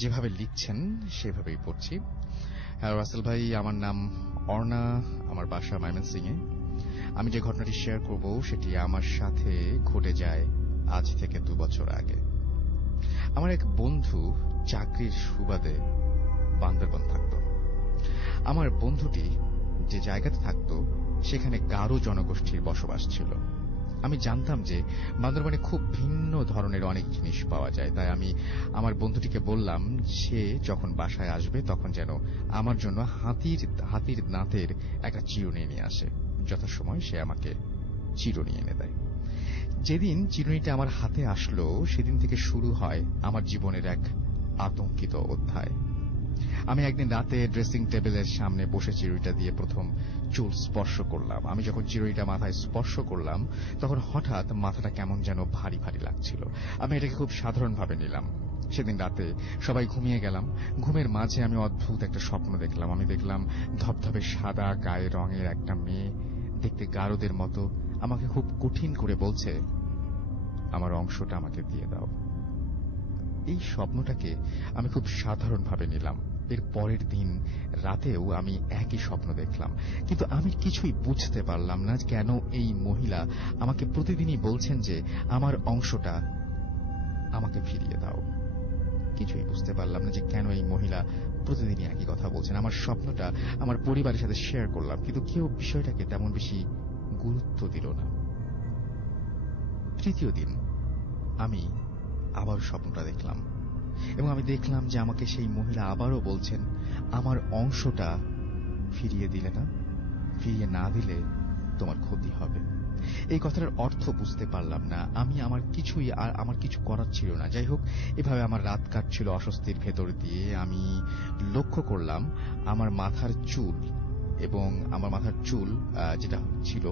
যেভাবে লিখছেন সেভাবেই পড়ছি। হ্যালো রাসেল ভাই, আমার নাম অর্ণা, আমার বাসা ময়মনসিংহে। আমি যে ঘটনাটি শেয়ার করব সেটি আমার সাথে ঘটে যায় আজ থেকে 2 বছর আগে। আমার এক বন্ধু চাকরির সুবাদে বান্দরবন থাকত। আমার বন্ধুটি যে জায়গাতে থাকত সেখানে গারো জনগোষ্ঠীর বসবাস ছিল। আমি জানতাম যে বান্দরবনে খুব ভিন্ন ধরনের অনেক জিনিস পাওয়া যায়, তাই আমি আমার বন্ধুটিকে বললাম সে যখন বাসায় আসবে তখন যেন আমার জন্য হাতির দাঁতের একটা চিরুনি নিয়ে আসে। যথাসময় সে আমাকে চিরুনি এনে দেয়। যেদিন চিরুনিটা আমার হাতে আসলো সেদিন থেকে শুরু হয় আমার জীবনের এক আতঙ্কিত অধ্যায়। আমি একদিন রাতে ড্রেসিং টেবিলের সামনে বসে চিরুনিটা দিয়ে প্রথম চুল স্পর্শ করলাম। আমি যখন চিরুনিটা মাথায় স্পর্শ করলাম তখন হঠাৎ মাথাটা কেমন যেন ভারী ভারী লাগছিল। আমি এটাকে খুব সাধারণভাবে নিলাম। সেদিন রাতে সবাই ঘুমিয়ে গেলাম। ঘুমের মাঝে আমি অদ্ভুত একটা স্বপ্ন দেখলাম। আমি দেখলাম ধবধবে সাদা গায়ে রঙের একটা মেয়ে, দেখতে গারদের মতো, আমাকে খুব কঠিন করে বলছে, আমার অংশটা আমাকে দিয়ে দাও। এই স্বপ্নটাকে আমি খুব সাধারণভাবে নিলাম। এর পরের দিন রাতেও আমি একই স্বপ্ন দেখলাম, কিন্তু আমি কিছুই বুঝতে পারলাম না কেন এই মহিলা আমাকে প্রতিদিনই বলছেন যে আমার অংশটা আমাকে ফিরিয়ে দাও। কিছুই বুঝতে পারলাম না যে কেন এই মহিলা প্রতিদিনই একই কথা বলছেন। আমার স্বপ্নটা আমার পরিবারের সাথে শেয়ার করলাম, কিন্তু কেউ বিষয়টাকে তেমন বেশি গুরুত্ব দিল না। তৃতীয় দিন আমি আবার স্বপ্নটা দেখলাম এবং আমি দেখলাম যে আমাকে সেই মহিলা আবারও বলছেন, আমার অংশটা ফিরিয়ে না দিলে তোমার ক্ষতি হবে। এই কথাটার অর্থ বুঝতে পারলাম না। আমার কিছু করার ছিল না। যাই হোক, এভাবে আমার রাত কাটছিল অস্বস্তির ভেতর দিয়ে। আমি লক্ষ্য করলাম আমার মাথার চুল যেটা ছিল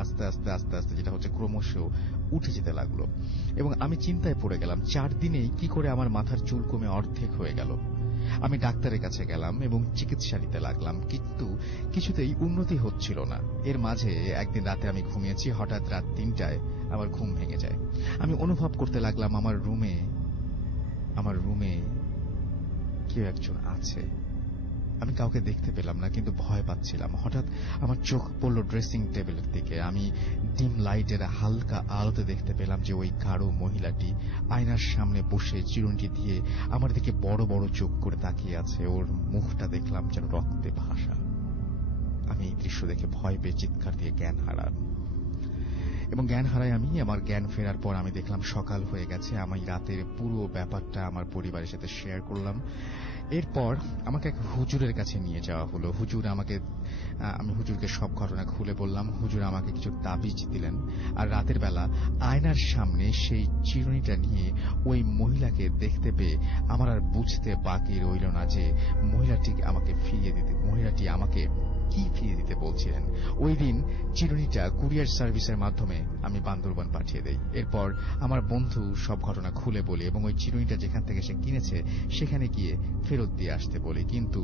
আস্তে আস্তে আস্তে আস্তে যেটা হচ্ছে ক্রমশ উঠে যেতে লাগলো এবং আমি চিন্তায় পড়ে গেলাম 4 দিনেই কি করে আমার মাথার চুল কমে অর্ধেক হয়ে গেল। আমি ডাক্তারের কাছে গেলাম এবং চিকিৎসা নিতে লাগলাম, কিন্তু কিছুতেই উন্নতি হচ্ছিল না। এর মাঝে একদিন রাতে আমি ঘুমিয়েছি, হঠাৎ রাত 3টায় আমার ঘুম ভেঙে যায়। আমি অনুভব করতে লাগলাম আমার রুমে কেউ একজন আছে। আমি কাউকে দেখতে পেলাম না, কিন্তু ভয় পাচ্ছিলাম। হঠাৎ আমার চোখ পড়ল ড্রেসিং টেবিলের দিকে। আমি ডিম লাইটের হালকা আলোতে দেখতে পেলাম যে ওই গাঢ় মহিলাটি আয়নার সামনে বসে চিরুনিটি দিয়ে আমার দিকে বড় বড় চোখ করে তাকিয়ে আছে। ওর মুখটা দেখলাম যেন রক্তে ভাসা। আমি এই দৃশ্য দেখে ভয় পেয়ে চিৎকার দিয়ে জ্ঞান হারাই আমি। আমার জ্ঞান ফেরার পর আমি দেখলাম সকাল হয়ে গেছে। আমি রাতের পুরো ব্যাপারটা আমার পরিবারের সাথে শেয়ার করলাম। এরপর আমাকে এক হুজুরের কাছে নিয়ে যাওয়া হলো। আমি হুজুরকে সব ঘটনা খুলে বললাম। হুজুর আমাকে কিছু তাবিজ দিলেন, আর রাতের বেলা আয়নার সামনে সেই চিরুনিটা নিয়ে ওই মহিলাকে দেখতে পেয়ে আমার আর বুঝতে বাকি রইল না যে মহিলাটি আমাকে কি ফিরিয়ে দিতে বলছিলেন। ওই দিন চিরুনিটা কুরিয়ার সার্ভিসের মাধ্যমে আমি বান্দরবান পাঠিয়ে দেই। এরপর আমার বন্ধু সব ঘটনা খুলে বলি এবং ওই চিরুনিটা যেখান থেকে সে কিনেছে সেখানে গিয়ে ফেরত দিয়ে আসতে বলি। কিন্তু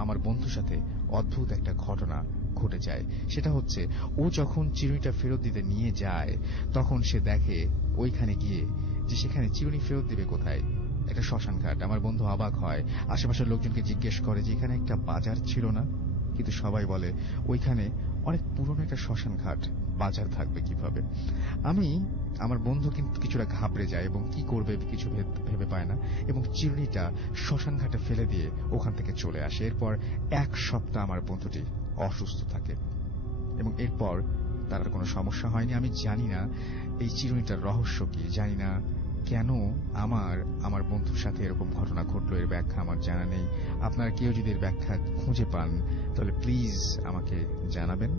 আমার বন্ধুর সাথে অদ্ভুত একটা ঘটনা ঘটে যায়। সেটা হচ্ছে, ও যখন চিরুনিটা ফেরত দিতে নিয়ে যায় তখন সে দেখে ওইখানে গিয়ে যে সেখানে চিরুনি ফেরত দিবে কোথায়, একটা শ্মশান ঘাট। আমার বন্ধু অবাক হয়, আশেপাশের লোকজনকে জিজ্ঞেস করে যে এখানে একটা বাজার ছিল না, কিন্তু সবাই বলে ওইখানে অনেক পুরনো একটা শ্মশান ঘাট, বাজার থাকবে কিভাবে। আমার বন্ধু কিন্তু কিছুটা ঘাবড়ে যায় এবং কি করবে কিছু ভেবে পায় না এবং চিরুনিটা শ্মশান ঘাটে ফেলে দিয়ে ওখান থেকে চলে আসে। এরপর 1 সপ্তাহ আমার বন্ধুটি অসুস্থ থাকে এবং এরপর তার কোনো সমস্যা হয়নি। আমি জানি না এই চিরুনিটার রহস্য কি, জানি না কেন আমার বন্ধুর সাথে এরকম ঘটনা ঘটলো। এর ব্যাখ্যা আমার জানা নেই। আপনারা কেউ যদি এর ব্যাখ্যা খুঁজে পান তাহলে প্লিজ আমাকে জানাবেন।